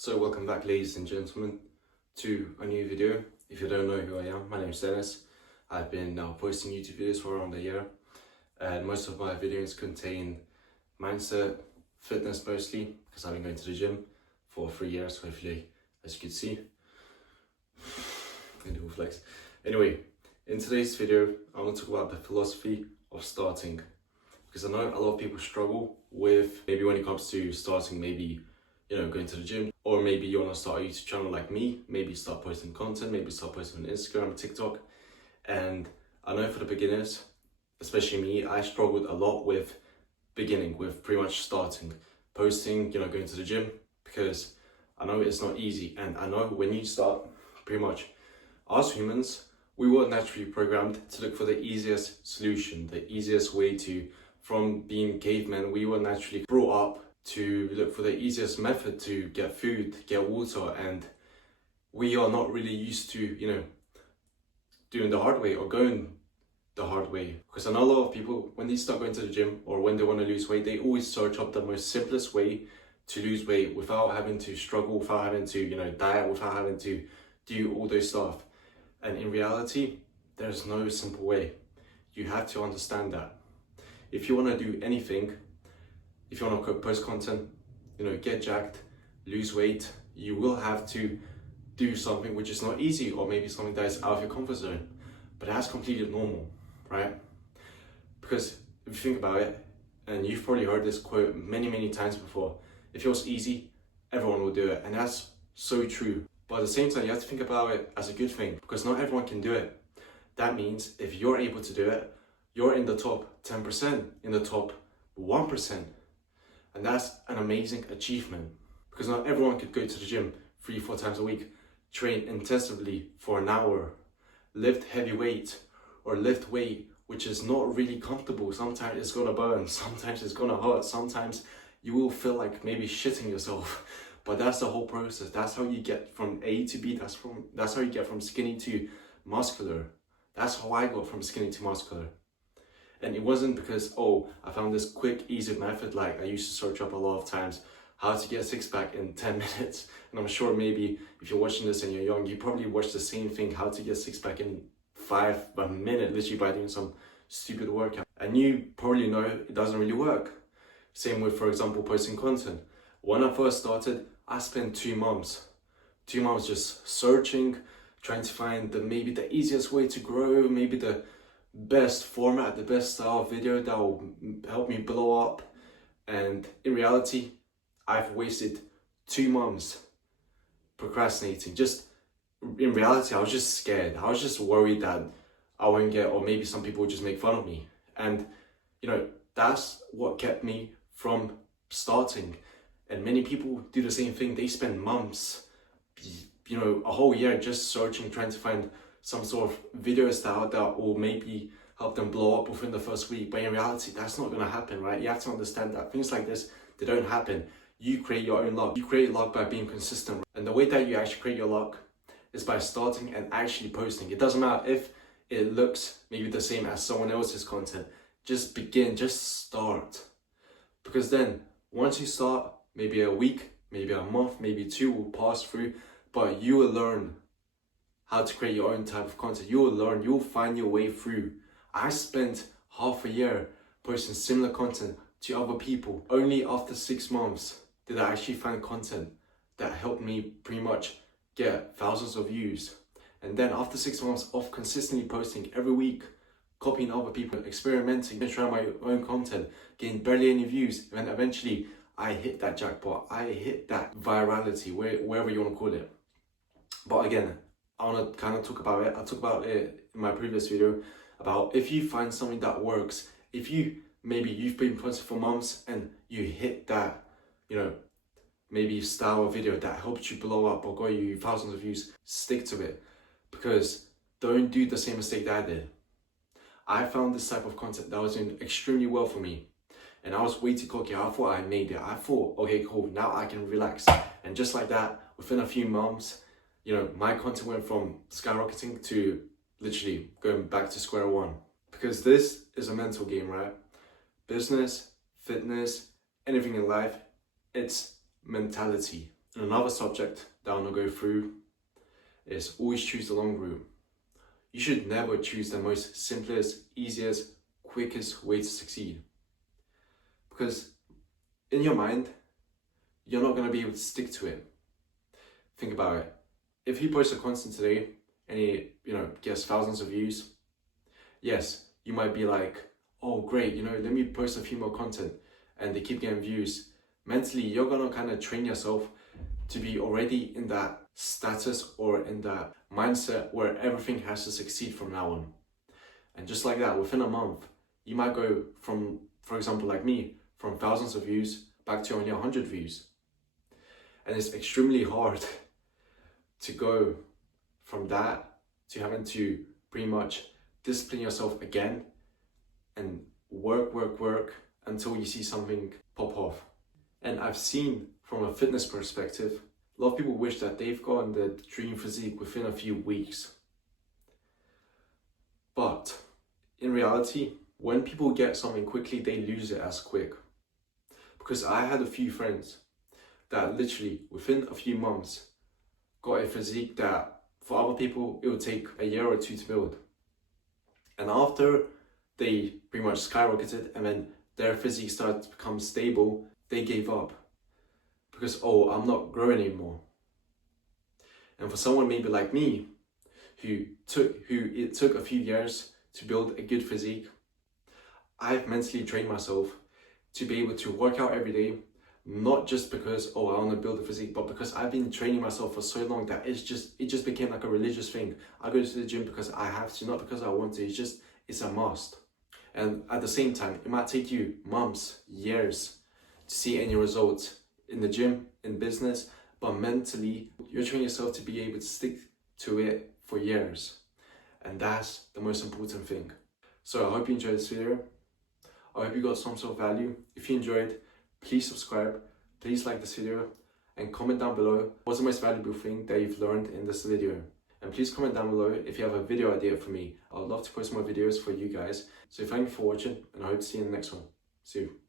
So welcome back, ladies and gentlemen, to a new video. If you don't know who I am, my name is Dennis. I've been now posting YouTube videos for around a year, and most of my videos contain mindset, fitness mostly, because I've been going to the gym for 3 years, hopefully, as you can see. Flex. Anyway, in today's video, I want to talk about the philosophy of starting, because I know a lot of people struggle with maybe when it comes to starting, maybe going to the gym, or maybe you want to start a YouTube channel like me, maybe start posting content, maybe start posting on Instagram, TikTok. And I know for the beginners, especially me, I struggled a lot with beginning, with pretty much starting, posting, going to the gym, because I know it's not easy. And I know when you start, pretty much, us humans, we were naturally programmed to look for the easiest solution, the easiest way to, from being cavemen, we were naturally brought up to look for the easiest method to get food, get water, and we are not really used to, doing the hard way or going the hard way. Because I know a lot of people, when they start going to the gym or when they want to lose weight, they always search up the most simplest way to lose weight without having to struggle, without having to, diet, without having to do all those stuff. And in reality, there's no simple way. You have to understand that. If you want to do anything, if you want to post content, get jacked, lose weight, you will have to do something which is not easy, or maybe something that is out of your comfort zone. But that's completely normal, right? Because if you think about it, and you've probably heard this quote many, many times before, if it was easy, everyone will do it. And that's so true. But at the same time, you have to think about it as a good thing, because not everyone can do it. That means if you're able to do it, you're in the top 10%, in the top 1%. And that's an amazing achievement, because not everyone could go to the gym 3-4 times a week, train intensively for an hour, lift heavy weight, or lift weight which is not really comfortable. Sometimes it's gonna burn, sometimes it's gonna hurt, sometimes you will feel like maybe shitting yourself. But that's the whole process. That's how you get from A to B. That's how you get from skinny to muscular. That's how I got from skinny to muscular. And it wasn't because, I found this quick, easy method, like I used to search up a lot of times, how to get a six-pack in 10 minutes. And I'm sure maybe if you're watching this and you're young, you probably watched the same thing, how to get a six-pack in a minute, literally by doing some stupid workout. And you probably know it doesn't really work. Same with, for example, posting content. When I first started, I spent 2 months just searching, trying to find maybe the easiest way to grow, maybe the best format, the best style of video that will help me blow up. And in reality, I've wasted 2 months procrastinating. In reality, I was just scared. I was just worried that I won't get, or maybe some people would just make fun of me. And that's what kept me from starting. And many people do the same thing. They spend months, a whole year just searching, trying to find some sort of video style that will maybe help them blow up within the first week. But in reality, that's not going to happen, right? You have to understand that things like this, they don't happen. You create your own luck. You create luck by being consistent. And the way that you actually create your luck is by starting and actually posting. It doesn't matter if it looks maybe the same as someone else's content. Just begin, just start. Because then, once you start, maybe a week, maybe a month, maybe 2 will pass through, but you will learn how to create your own type of content. You will learn, you will find your way through. I spent half a year posting similar content to other people. Only after 6 months did I actually find content that helped me pretty much get thousands of views. And then after 6 months of consistently posting every week, copying other people, experimenting, trying my own content, getting barely any views, and eventually I hit that jackpot. I hit that virality, wherever you want to call it. But again, I want to kind of talk about it. I talked about it in my previous video about if you find something that works, if maybe you've been posting for months and you hit that, maybe style of video that helps you blow up or got you thousands of views, stick to it. Because don't do the same mistake that I did. I found this type of content that was doing extremely well for me. And I was way too cocky. I thought I made it. I thought, okay, cool, now I can relax. And just like that, within a few months, my content went from skyrocketing to literally going back to square one. Because this is a mental game, right? Business, fitness, anything in life, it's mentality. And another subject that I'm gonna go through is always choose the long route. You should never choose the most simplest, easiest, quickest way to succeed. Because in your mind, you're not gonna be able to stick to it. Think about it. If you post a content today and he, gets thousands of views, yes, you might be like, oh great, let me post a few more content, and they keep getting views. Mentally, you're gonna kind of train yourself to be already in that status or in that mindset where everything has to succeed from now on. And just like that, within a month, you might go from, for example, like me, from thousands of views back to only 100 views. And it's extremely hard to go from that to having to pretty much discipline yourself again and work until you see something pop off. And I've seen from a fitness perspective, a lot of people wish that they've gotten the dream physique within a few weeks. But in reality, when people get something quickly, they lose it as quick. Because I had a few friends that literally within a few months got a physique that for other people it would take a year or two to build. And after they pretty much skyrocketed and then their physique started to become stable, they gave up. Because, I'm not growing anymore. And for someone maybe like me, who it took a few years to build a good physique, I've mentally trained myself to be able to work out every day, not just because, I want to build a physique, but because I've been training myself for so long that it just became like a religious thing. I go to the gym because I have to, not because I want to. It's a must. And at the same time, it might take you months, years to see any results in the gym, in business, but mentally, you're training yourself to be able to stick to it for years. And that's the most important thing. So I hope you enjoyed this video. I hope you got some sort of value. If you enjoyed, please subscribe, please like this video, and comment down below what's the most valuable thing that you've learned in this video. And please comment down below if you have a video idea for me. I would love to post more videos for you guys. So thank you for watching, and I hope to see you in the next one. See you.